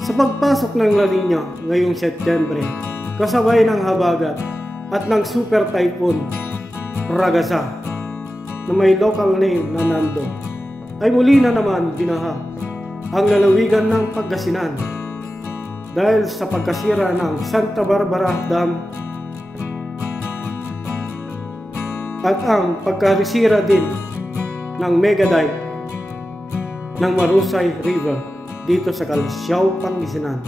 Sa pagpasok ng La Niña ngayong Setyembre, kasabay ng habagat at ng super typhoon Ragasa na may local name na Nando, ay muli na naman binaha ang lalawigan ng Pangasinan dahil sa pagkasira ng Santa Barbara Dam at ang pagkasira din ng mega dike ng Marusay River dito sa Calsiao, Pangasinan.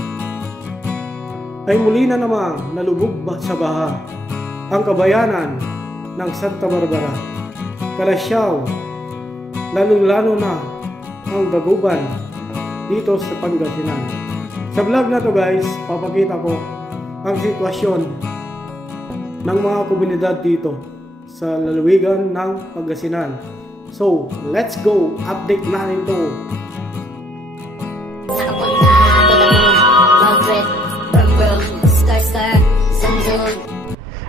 Ay muli na namang nalubog sa baha ang kabayanan ng Santa Barbara, Calsiao, lalong-lalo na ang Dagupan dito sa Pangasinan. Sa vlog na to guys, papakita ko ang sitwasyon ng mga komunidad dito sa lalawigan ng Pangasinan. So, let's go! Update natin to!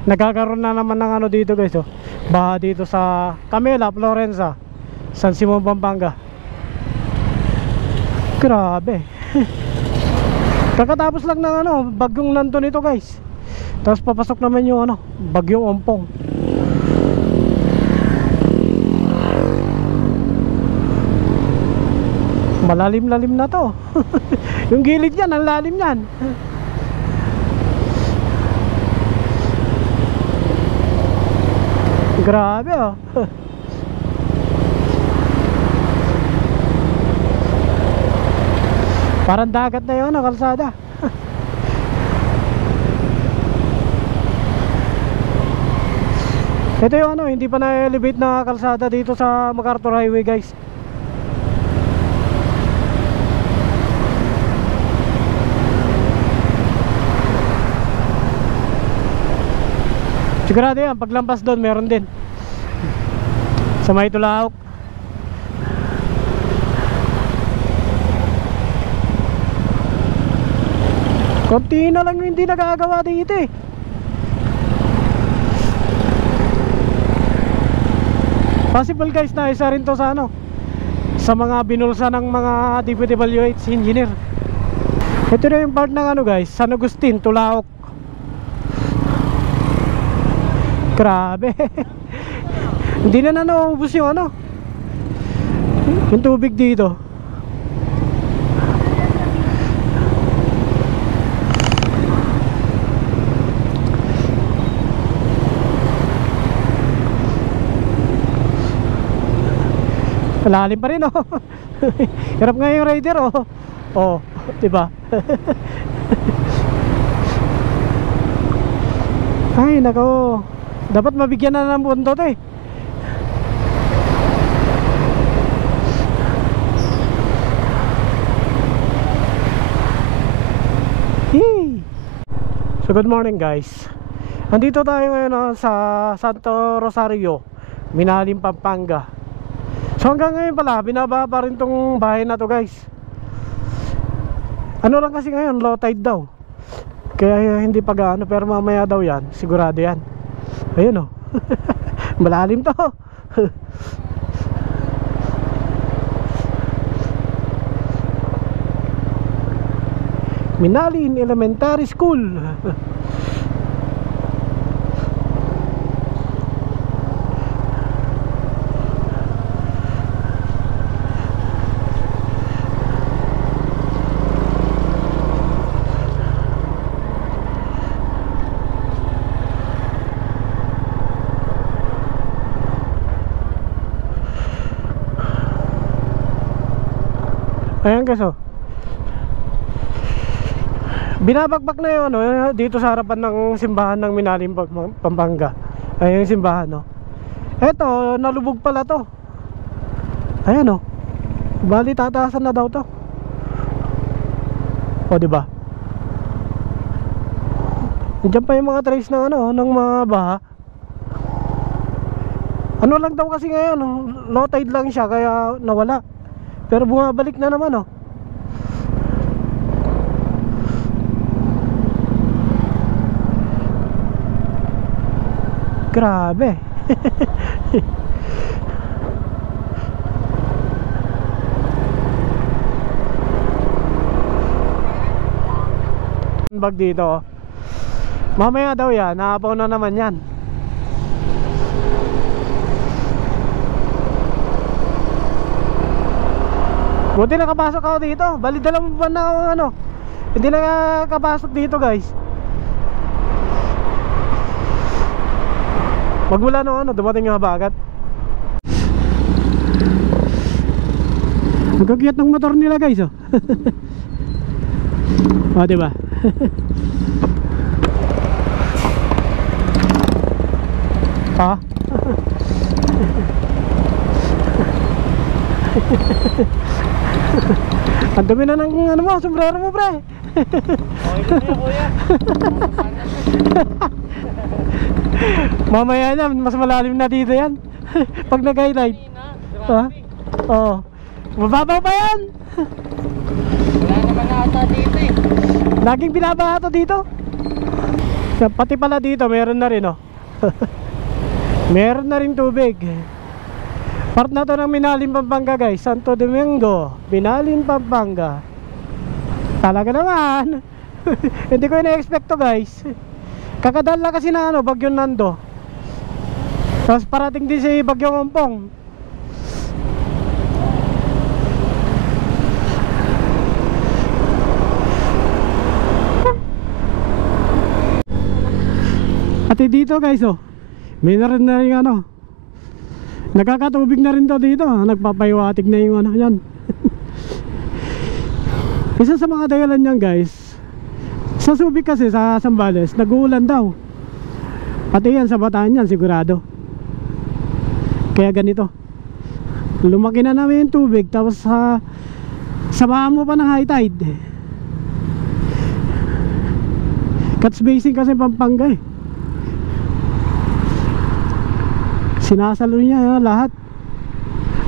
Nagkakaroon na naman ng ano dito guys, oh. Baha dito sa Camela, Florenza, San Simon, Pampanga. Grabe. Kakatapos lang ng ano, bagyong Nando nito guys. Tapos papasok naman yung ano, bagyong Ompong. Malalim-lalim na to. Yung gilid yan, ang lalim yan. Grabe oh. Parang dagat na yun, kalsada. Ito yung ano, hindi pa na-elevate na kalsada dito sa MacArthur Highway guys. Sigurado yan, paglampas doon meron din sa may Tulaok. Konti na lang yung hindi nagagawa dito eh. Possible guys na isa rin to sa ano, sa mga binulsa ng mga DPWH engineer. Ito na yung part ng ano guys, San Agustin, Tulaok. Grabe. Hindi na nauubos yung ano, yung tubig dito. Malalim pa rin oh. Hirap nga yung rider oh. Oh, diba? Ay nako, dapat mabigyan na ng bundot eh. Hey. So good morning guys. Andito tayo ngayon sa Santo Rosario, Minalim, Pampanga. So hanggang ngayon pala, binaba pa rin tong bahay na to guys. Ano lang kasi ngayon, low tide daw. Kaya hindi pa gaano, pero mamaya daw yan, sigurado yan. Ayun oh. Malalim to. Minalin Elementary School. Ayan guys oh. Binabakbak na yun dito sa harapan ng simbahan ng Minalim, Pampanga. Ayan yung simbahan no. Eto, nalubog pala to. Ayan bali tataasan na daw to. O diba? Diyan pa yung mga trace ng ng mga baha. Ano lang daw kasi ngayon, low tide lang siya kaya nawala. Pero bumabalik na naman Grabe. sandbag dito. Mamaya daw yan, naapaw na naman yan. Buti nakapasok ako dito. Bali dalawang buwan na ako ano, hindi nakapasok dito guys. Magmula nung ano, dumating yung habagat. Ang kagiyat ng motor nila guys oh. O diba? Ha? Ang dumi na ng ano mo, sombrero mo pre. Okay na kuya. Mamaya na, mas malalim na dito yan. Pag nag-highlight. Ha? Oo. Mababaw pa yan. Wala naman ata dito eh. Laging binabaha to dito. Pati pala dito, meron na rin oh. Meron na rin tubig. Part na to ng Minalim, Pampanga guys. Santo Domingo, Minalim, Pampanga. Talaga naman. Hindi ko ina-expect to guys. Kakadala kasi na ano, Bagyong Nando. Tapos parating din si Bagyong Ompong. Pati dito guys oh, may na rin ano, nakakatubig na rin to dito. Nagpapaywatig na yung ano yan. Isa sa mga dahilan niyan guys, sa Subic kasi sa Zambales nag-uulan daw. Pati yan sa Bataan yan sigurado. Kaya ganito, lumaki na namin yung tubig. Tapos samahan mo pa ng high tide. Catch basin kasi Pampanga eh. Sinasalo niya lahat.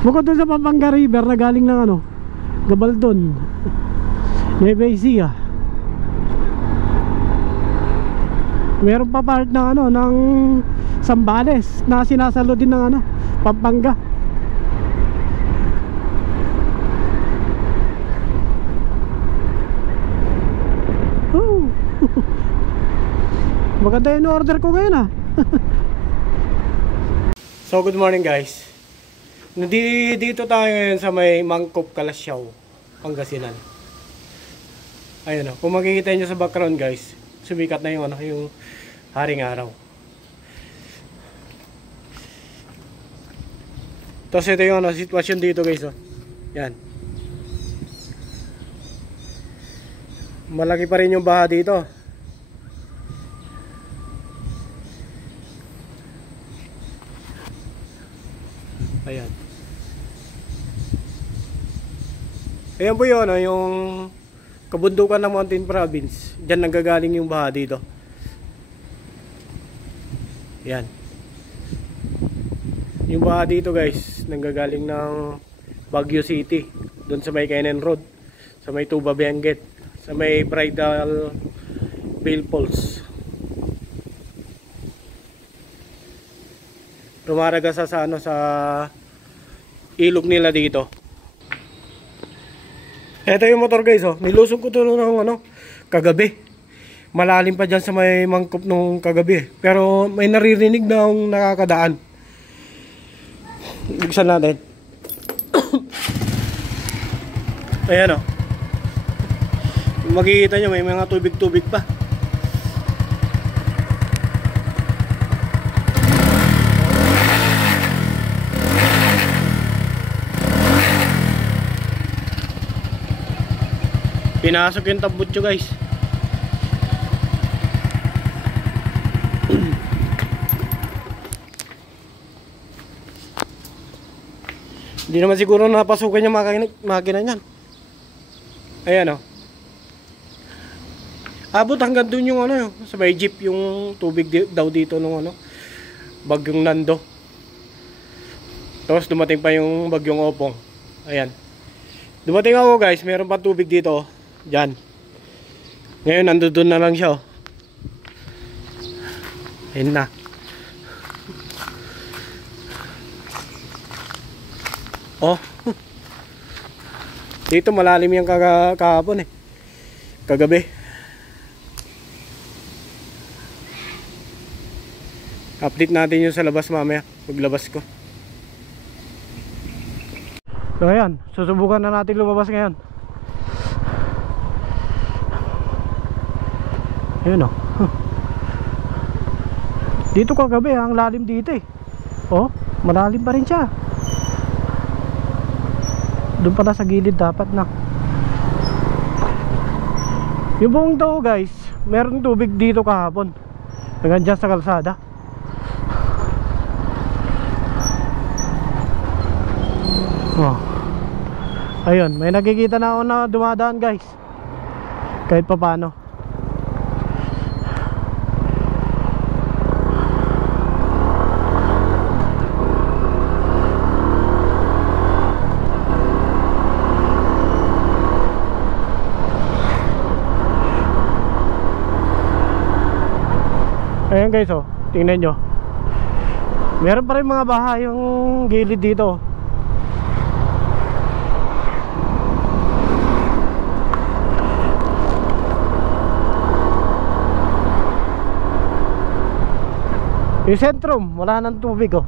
Bukod doon sa Pampanga River na galing ng ano, Gabaldon, Nueva Ecija. Meron pa part ng ano, ng Zambales na sinasalo din ng ano, Pampanga. Oh. Maganda yung order ko ngayon ah. So good morning guys. Dito tayo ngayon sa may Mangkop, Kalasyaw, Pangasinan. Ayun oh, kung makikita nyo sa background guys, sumikat na yung ano, yung haring araw. Tapos ito yung ano, sitwasyon dito guys oh. Yan. Malaki pa rin yung baha dito. Ayan. Ayan po yun, yung kabundukan ng Mountain Province. Diyan nanggagaling yung baha dito. Ayan. Yung baha dito guys, nanggagaling ng Baguio City. Doon sa may Kainen Road, sa may Tuba Benguet, sa may Bridal Veil Falls. Rumaraga sa ano, sa ilog nila dito. Ito yung motor guys oh. Nilusog ko to ng ano, kagabi. Malalim pa dyan sa may Mangkop nung kagabi. Pero may naririnig na akong nakakadaan. Buksan natin. Ayan oh. Makikita nyo may mga tubig-tubig pa. Pinasok yung tambutso guys. Hindi naman siguro napasukan yung makina niyan. Ayan o. Abot hanggang dun yung ano, sa may jeep yung tubig daw dito nung ano, Bagyong Nando. Tapos dumating pa yung Bagyong Opong. Ayan. Dumating ako guys, meron pa tubig dito. Diyan. Ngayon nandoon na lang siya oh. Ayun na. Oh. Dito malalim yung kahapon eh. Kagabi. Update natin yung sa labas mamaya. Paglabas ko. So ayan, susubukan na natin lumabas ngayon. Ayun o. Dito kagabi, ang lalim dito eh. Oh, malalim pa rin siya. Doon pala sa gilid dapat na. Yung buong tao guys, meron tubig dito kahapon. Hanggang dyan sa kalsada. Oh. Ayun, may nakikita na ako na dumadaan guys. Kahit pa paano. Ayan guys, oh, tingnan nyo. Meron pa rin mga bahay yung gilid dito. Yung sentrum, wala nang tubig oh.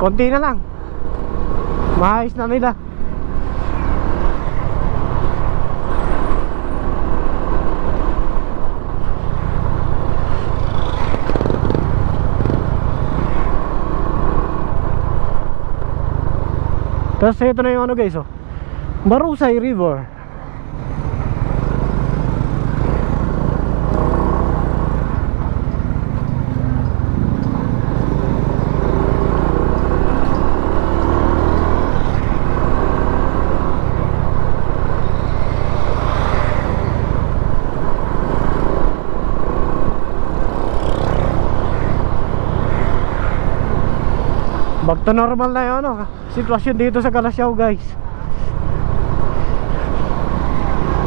Konti na lang. Maayos na nila. Tapos ito na yung ano guys oh, Marusay River. Back to normal na yun ano, sitwasyon dito sa Calasiao guys.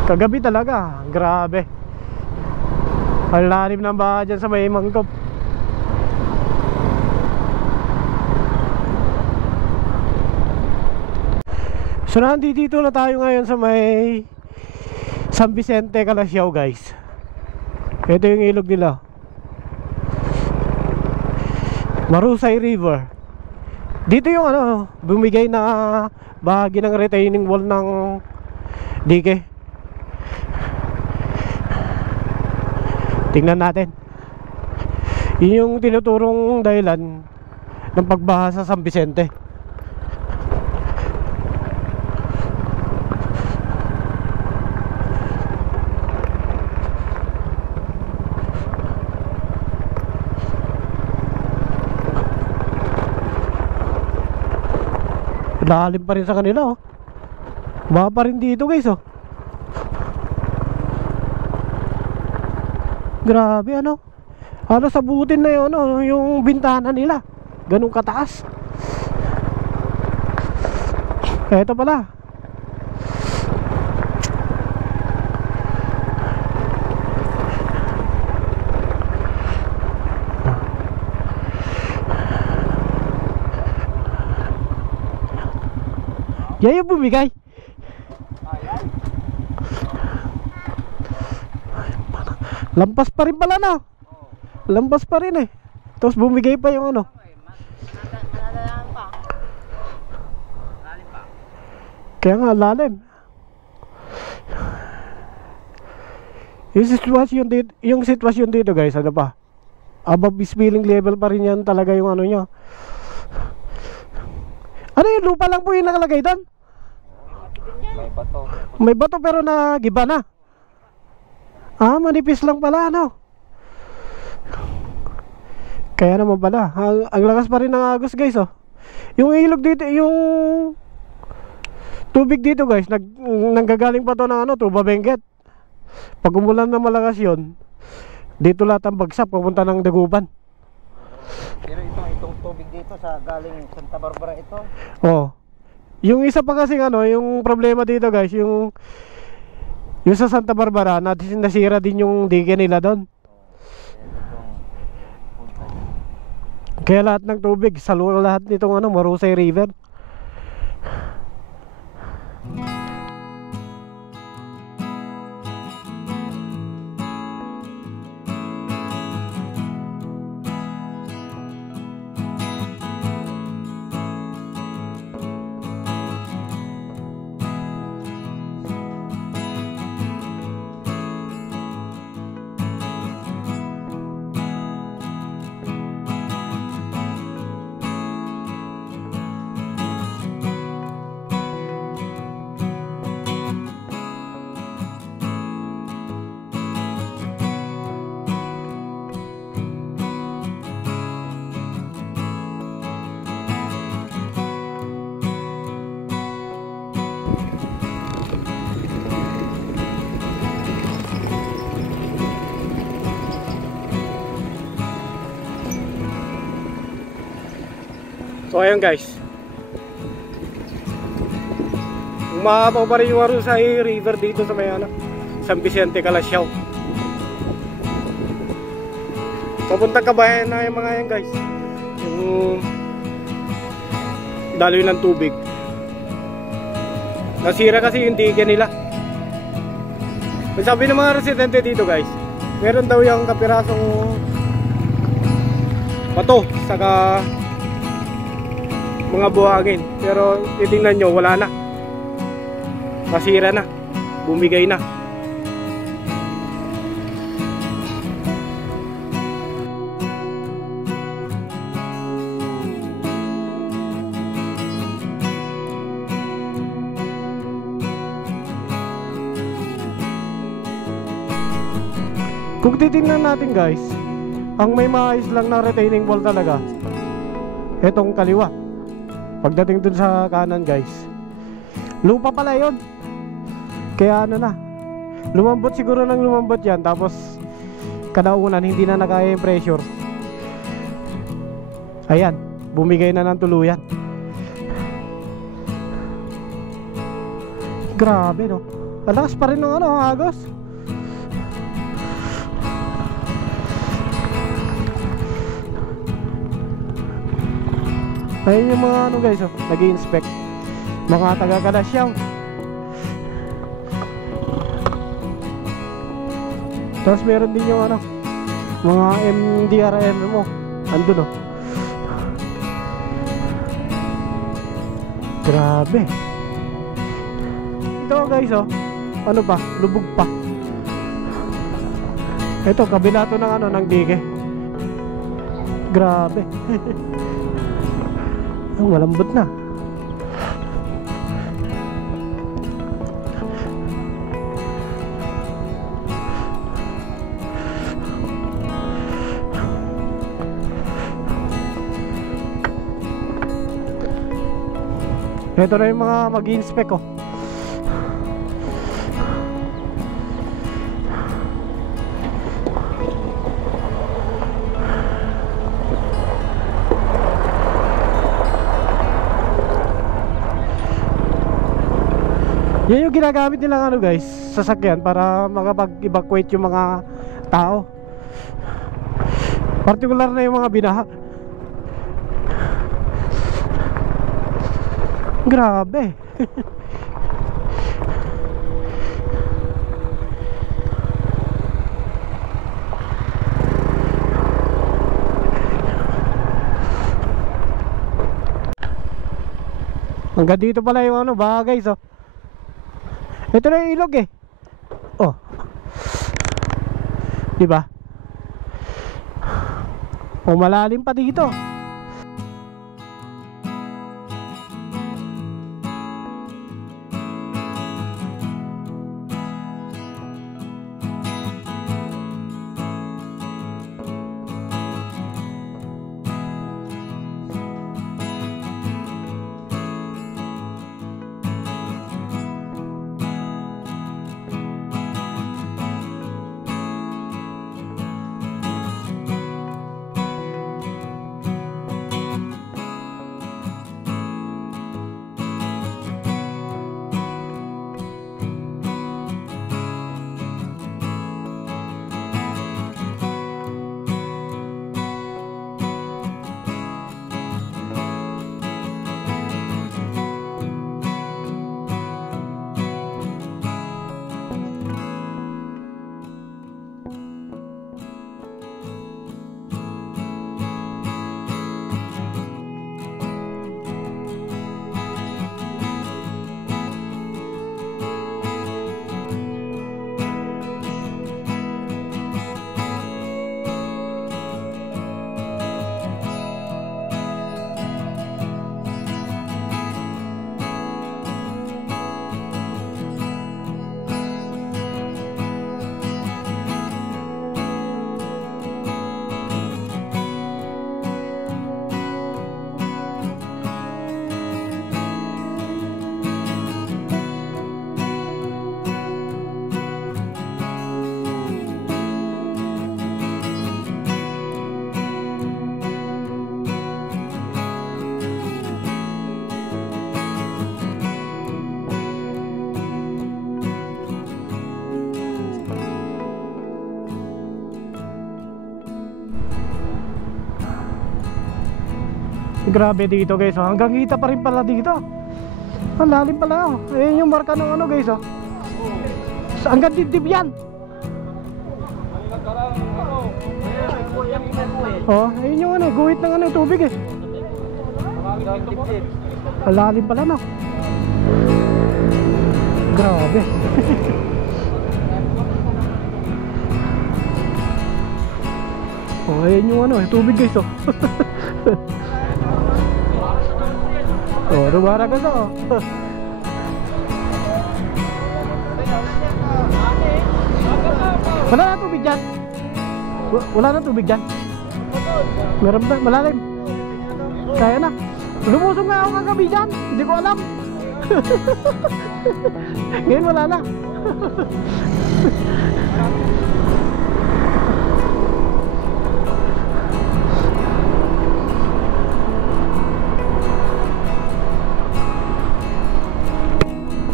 Kagabi talaga, grabe. Ang lalim ng baha dyan sa may Mangkop. So nandito na tayo ngayon sa may San Vicente, Calasiao guys. Ito yung ilog nila, Marusay River. Dito yung ano, bumigay na bahagi ng retaining wall ng dike. Tingnan natin. Yun yung tinuturong dahilan ng pagbaha sa San Vicente. Lalim pa rin sa kanila oh. Baha pa rin dito guys oh. Grabe ano. Halos sabutin na yun oh, yung bintana nila. Ganun kataas. Eto pala. Yan yung bumigay. Lampas pa rin pala no. Lampas pa rin eh. Tapos bumigay pa yung ano. Kaya nga lalim. Yung sitwasyon dito guys, ano pa, above spilling level pa rin yan talaga yung ano nyo. Ano yung lupa lang po yung nakalagay doon? May bato. May bato pero nagiba na. Ah, manipis lang pala ano. Kaya naman pala ang lakas pa rin ng agos guys oh. Yung ilog dito, yung tubig dito guys, nanggagaling pa to ng ano, Tuba Benguet. Pag umulan na malakas yun, dito lahat ang bagsak papunta ng Dagupan. Pero itong tubig dito sa galing Santa Barbara ito. Oh. Yung isa pa kasi ano, yung problema dito guys, yung sa Santa Barbara, nasira din yung dike nila doon. Kaya lahat ng tubig, salo lahat nitong ano, Marusay River. So ayun guys, umapaw pa rin yung Arusay River dito sa may San Vicente, Calasiao. Papuntang Kabayan na yung mga yan guys, yung daloy ng tubig. Nasira kasi yung diga nila. Sabi ng mga residente dito guys, meron daw yung kapirasong bato saka mga buhangin, pero titingnan nyo, wala na, nasira na, bumigay na. Kung titingnan natin guys, ang may maayos lang na retaining wall talaga etong kaliwa. Pagdating dun sa kanan guys, lupa pala yun, kaya na, lumambot siguro ng lumambot yan. Tapos kanaunan hindi na nakaya yung pressure, ayan, bumigay na ng tuluyan. Grabe no, alakas pa rin ng agos. Ayun yung mga guys, nag-i-inspect, mga taga-Calasiao. Tapos meron din yung mga MDRM mo, andun grabe. Ito guys lubog pa. Ito kabila to ng dige. Grabe. Malambot na. Ito na yung mga mag-i-inspect Yan yung ginagamit nilang guys, sasakyan para makapag-evacuate yung mga tao. Partikular na yung mga binaha. Grabe. Hanggang dito pala yung baha guys Ito na yung ilog diba? Malalim pa dito. Grabe dito guys, oh. Hanggang kita pa rin pala dito. Ang lalim pala, oh. Ayan yung marka ng ano guys, oh. Hanggang dibdib yan. Oh, ayun yung ano, guhit ng ano, tubig eh. Ang lalim pala, no. Grabe. Oh, ayun yung ano, tubig guys, oh. Oh, rumaragas, oh. Wala na tubig dyan. Wala na tubig dyan. Meron ba? Malalim. Kaya na. Lumusong nga ako kagabi dyan. Hindi ko alam. Ngayon wala na.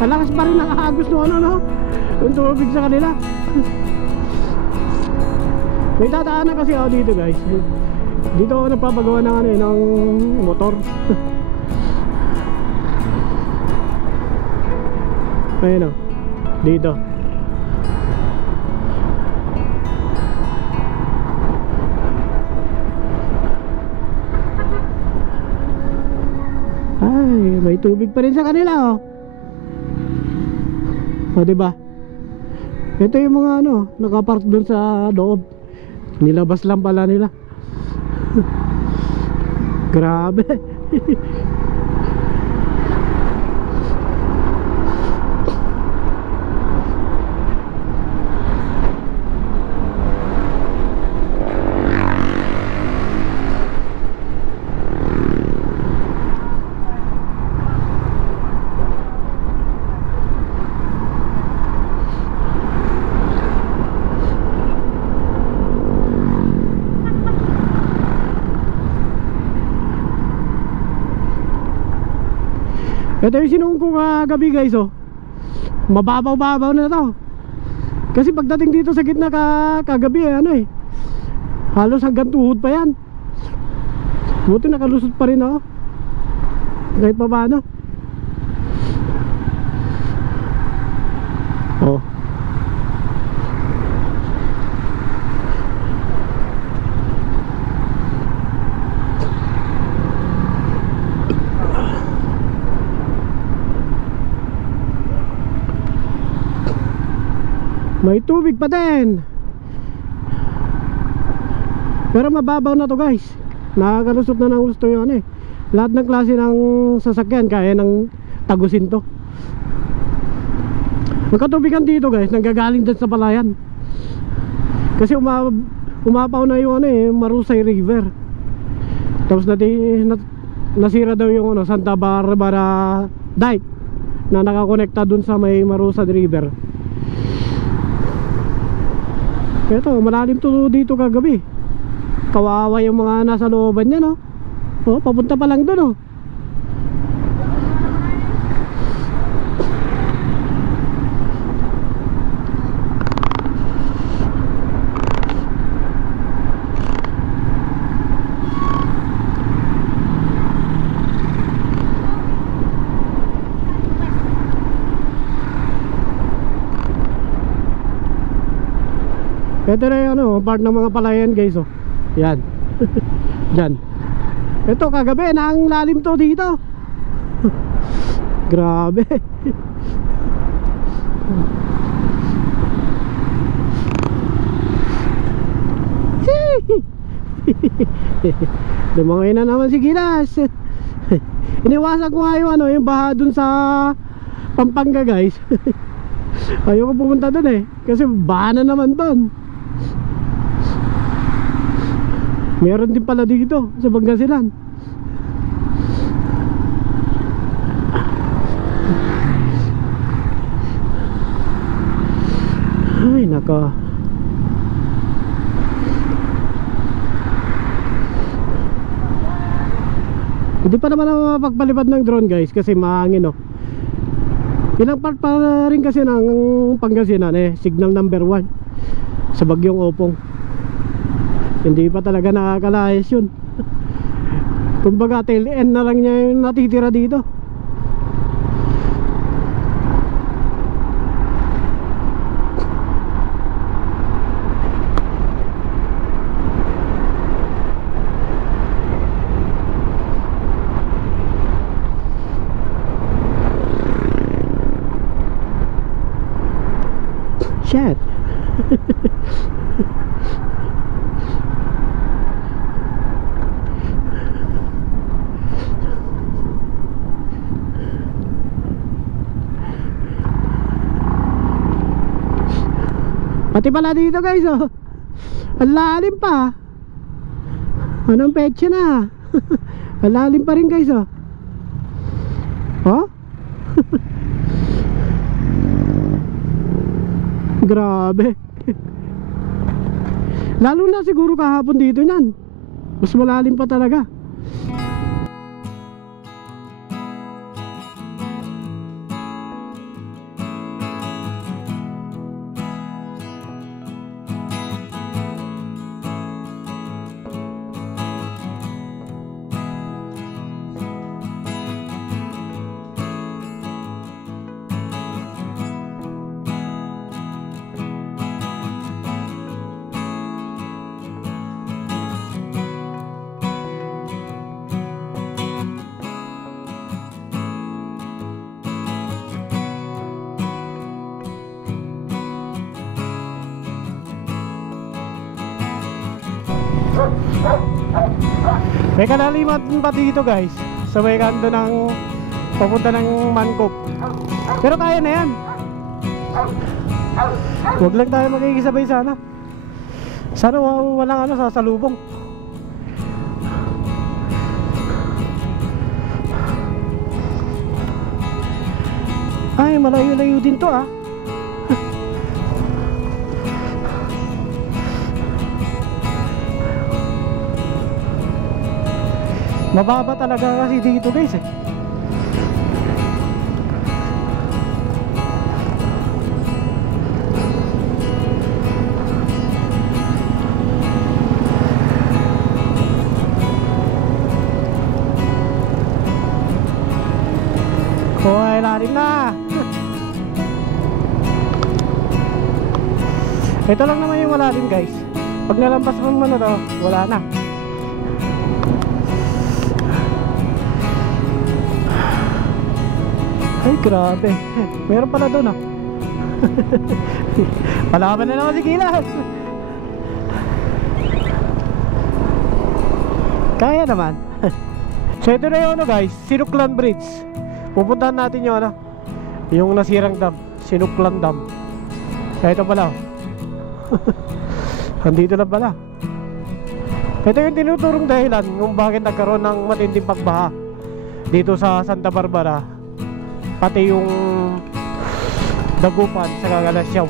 Malakas pa rin nakakagos no ano no. Yung tubig sa kanila. May dadaanan kasi ako dito guys. Dito ako nagpapagawa ng ano ng motor. Ayun o. Dito. Ay, may tubig pa rin sa kanila oh. O diba? Ito yung mga ano, nakapark dun sa loob. Nilabas lang pala nila. Grabe. Ito yung sinuong ko kagabi guys oh. Mababaw-babaw na to. Kasi pagdating dito sa gitna kagabi ano eh, halos hanggang tuhod pa yan. Buti nakalusot pa rin oh. Kahit pa paano. Oh. May tubig pa din. Pero mababaw na to guys. Nakakalusot na ng gusto yung ano eh. Lahat ng klase ng sasakyan kaya ng tagusin to. Magkatubigan dito guys, nanggagaling din sa palayan. Kasi umapaw na yung ano eh, Marusay River. Tapos nasira daw yung ano, Santa Barbara Dike na nakakonekta dun sa may Marusay River. Ito, malalim to dito kagabi. Kawawa yung mga nasa looban niya, no? Oh, papunta pa lang doon, oh. Ito na yung ano, part ng mga palayan guys oh. Yan. Diyan. Ito kagabi na ang lalim to dito. Grabe. Lumangoy na naman si Gilas. Iniwasan ko nga yung ano, yung baha dun sa Pampanga guys. Ayoko pumunta dun eh, kasi baha na naman dun. Meron din pala dito sa Pangasinan. Ay nako. Hindi pa naman ako mapagpalipad ng drone guys kasi mahangin oh. Ilang part pa rin kasi ng Pangasinan eh, signal number 1 sa bagyong Opong. Hindi pa talaga nakakalayas yun. Kumbaga tail end na lang niya yung natitira dito. Shit. Pati pala dito guys, oh. Ang lalim pa. Anong petsa na? Ang lalim pa rin guys, oh. Oh? Grabe. Lalo na siguro kahapon dito niyan. Mas malalim pa talaga. May kanaliman pa dito guys, sa may kanto ng papunta ng Mangkok. Pero kaya na yan. Huwag lang tayo magkikisabay sana. Sana walang ano sasalubong. Ay, malayo-layo din to ah. Mababa talaga kasi dito guys eh. Hoy, lalim na. Ito lang naman yung malalim guys. Pag nalampas mo na to, wala na. Ay grabe. Meron pala doon ah. Palaban na naman si Gilas. Kaya naman. So ito na yung ano guys, Sinuklan Bridge. Pupuntahan natin yung ano, yung nasirang dam, Sinuklan Dam. Ito pala oh. Andito na pala. Ito yung tinuturong dahilan kung bakit nagkaroon ng matinding pagbaha dito sa Santa Barbara, pati yung Dagupan sa Cacalasyaw.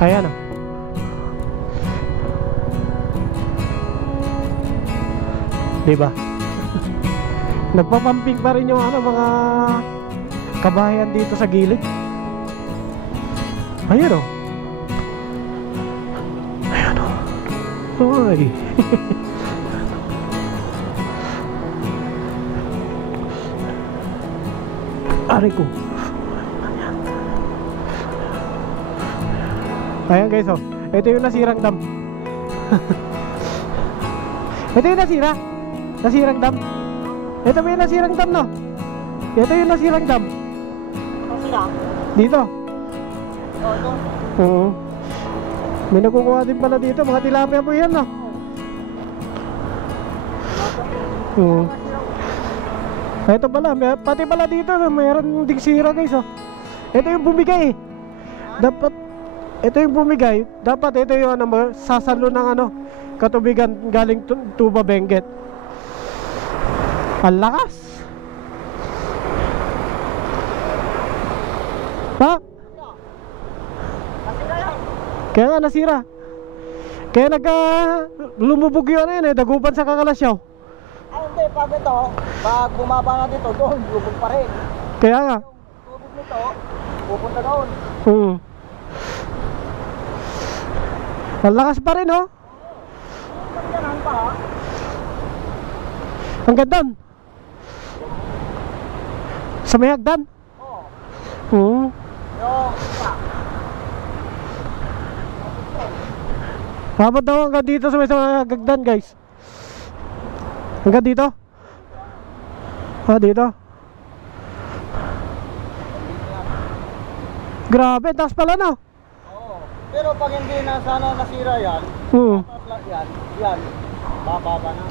Ayan oh. Diba? Nagpapamping pa rin yung ano, mga kabahayan dito sa gilid. Ayan oh. Ayan oh. Hoy. Aray ko. Ayan guys oh. Ito yung nasirang dam. Ito yung nasirang dam. Ito may nasirang dam no. Ito yung nasirang dam. Dito. Oo. May nakukuha din pala dito. Mga tilapia po yan no. Oo. Ito pala, pati pala dito mayroon ding sira guys oh. Ito yung bumigay. Dapat ito yung bumigay. Dapat ito yung ano, sasalo ng ano, katubigan galing Tuba Benguet. Ang lakas. Ha? Kaya nga nasira. Kaya lumubog yun ano yun eh, Dagupan sa Cacalasyaw. Ay hindi, pag ito, pag bumaba na dito, doon, lubog pa rin. Kaya nga. Yung tubig nito, pupunta doon. Ang lakas pa rin, oh. Ganyan pa ha. Ang ganda. Sa may hagdan. Oo. Oo. Yung pa. Habang daw hanggang dito sa may hagdan, guys. Hanggang dito. Ah, dito. Grabe, taas pala, no? Oo. Pero pag hindi na sana nasira yan, yan, bababa na.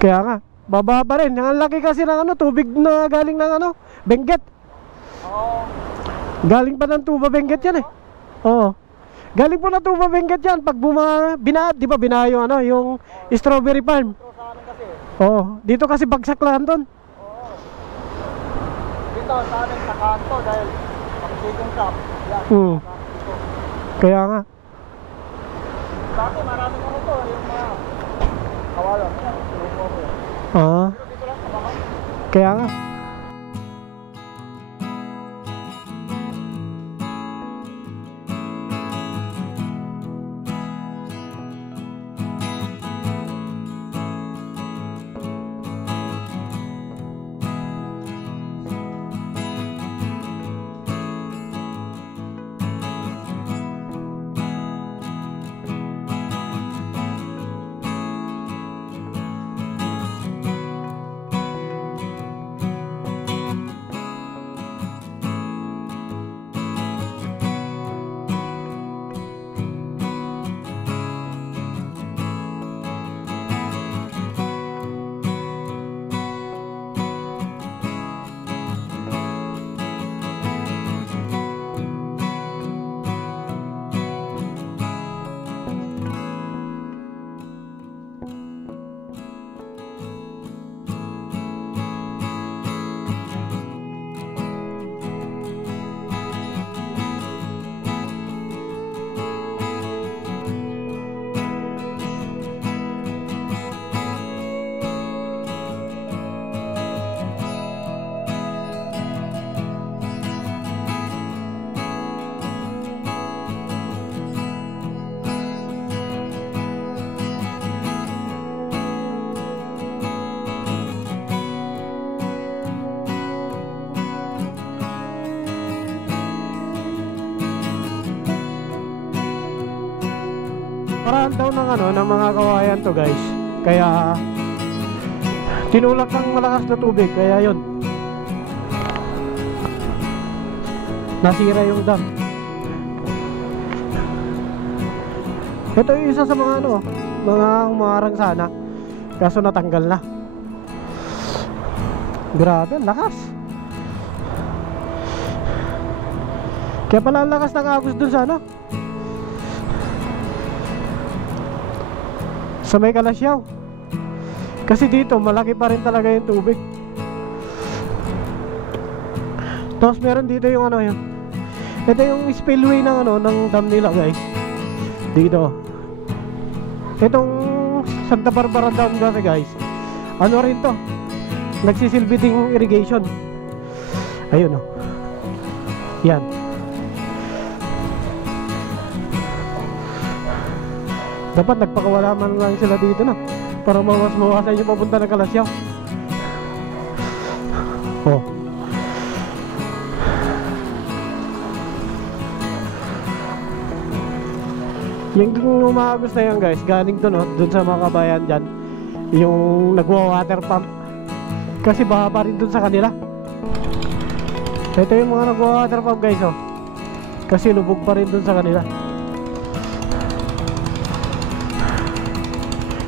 Kaya nga, baba pa rin. Ang laki kasi ng ano, tubig na galing ng ano, Benguet. Oo. Galing pa ng tuba Benguet yan eh. Oo. Galing po na tuba Benguet yan. Pag bina, di ba bina yung ano, yung strawberry farm. Pero sa amin kasi, Oo. Dito kasi bagsak lang doon. oo. Dito sa amin sa kanto dahil ang chicken shop, yan. Dito. Kaya nga. Dati maraming ano to, yung mga kawalan. Yan, Ah, pero dito lang sa baka. kaya nga. Paraan daw ng ano, ng mga kawayan to, guys. Kaya tinulak ng malakas na tubig, kaya yun, nasira yung dam. Ito yung isa sa mga ano, mga humarang sana, kaso natanggal na. Grabe, ang lakas. Kaya pala ang lakas ng agos dun sa ano, sa may Kalasyaw. Kasi dito malaki pa rin talaga yung tubig. Tapos meron dito yung ano yun, ito yung spillway ng ano, ng dam nila, guys. Dito itong Santa Barbara Dam kasi, guys, ano rin to, nagsisilbi ding irrigation. Ayun, oh. Yan. Dapat nagpakawala man lang sila dito, no, para mawasan yung papunta ng Kalasyaw. Oh. Yung umagos na yan, guys, galing doon, no, doon sa mga kabayan dyan, yung nagwa-water pump. Kasi baha pa rin doon sa kanila. Ito yung mga nagwa-water pump, guys, oh. Kasi lubog pa rin doon sa kanila.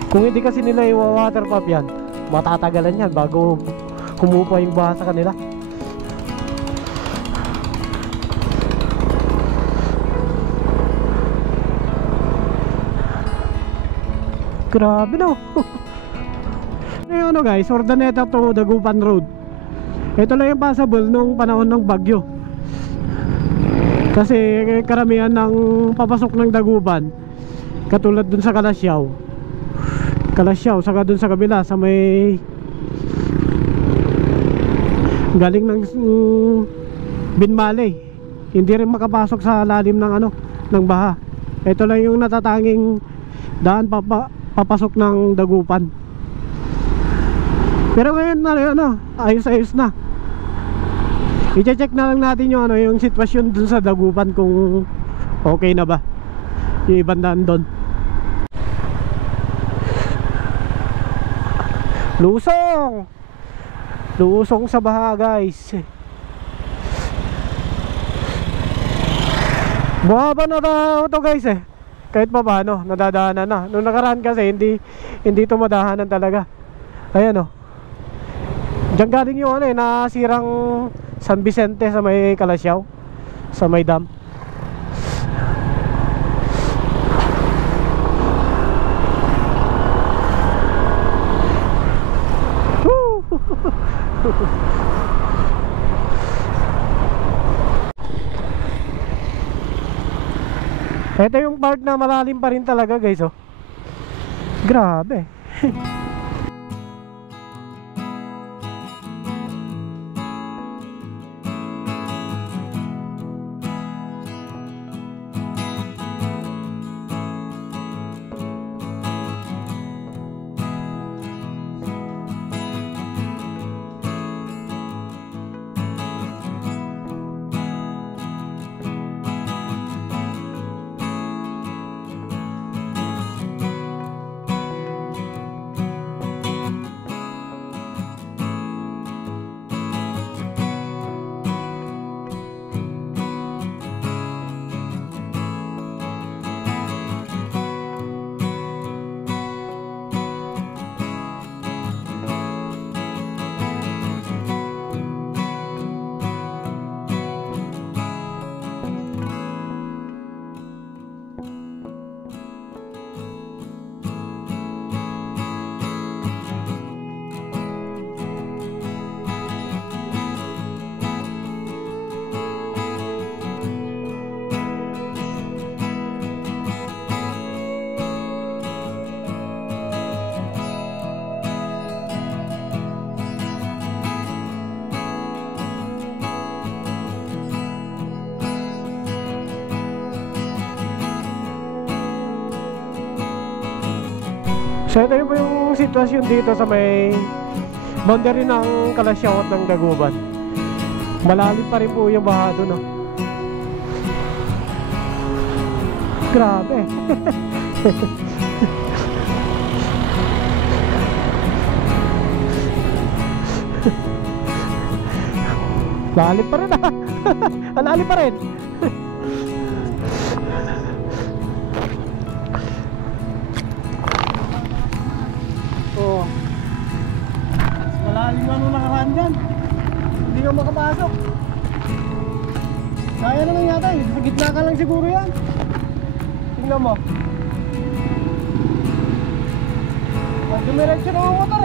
Kung hindi kasi nila i-water pump yan, matatagalan yan bago kumupa yung baha sa kanila. Grabe, no. Yung ano, guys, Ordaneta to Dagupan Road, ito lang yung passable nung panahon ng bagyo. Kasi karamihan ng papasok ng Dagupan, katulad dun sa Kalasyaw, saka dun sa kabila sa may galing ng Binmaley, hindi rin makapasok sa lalim ng ano, ng baha. Ito lang yung natatanging daan papasok ng Dagupan. Pero ngayon na ayos-ayos na. I-check na lang natin yung yung sitwasyon dun sa Dagupan kung okay na ba yung ibang daan doon. Lusong sa baha, guys. Buhaba na daw to, guys, kahit pa paano nadadaanan na. Nung nakaraan kasi hindi to madahanan talaga. Ayan diyan galing yung nasirang San Vicente sa may Kalasyaw, sa may dam. Ito yung part na malalim pa rin talaga, guys. Grabe. So ito yung po yung sitwasyon dito sa may boundary ng Kalasyaw at ng Dagupan. Malalim pa rin po yung baha doon, Grabe. Lalim pa rin Lalim pa rin. Malalim nga nung nakaraan dyan. Hindi ka makapasok. Kaya naman yata sa gitna ka lang siguro yan. Tingnan mo. Dumiretso na ang motor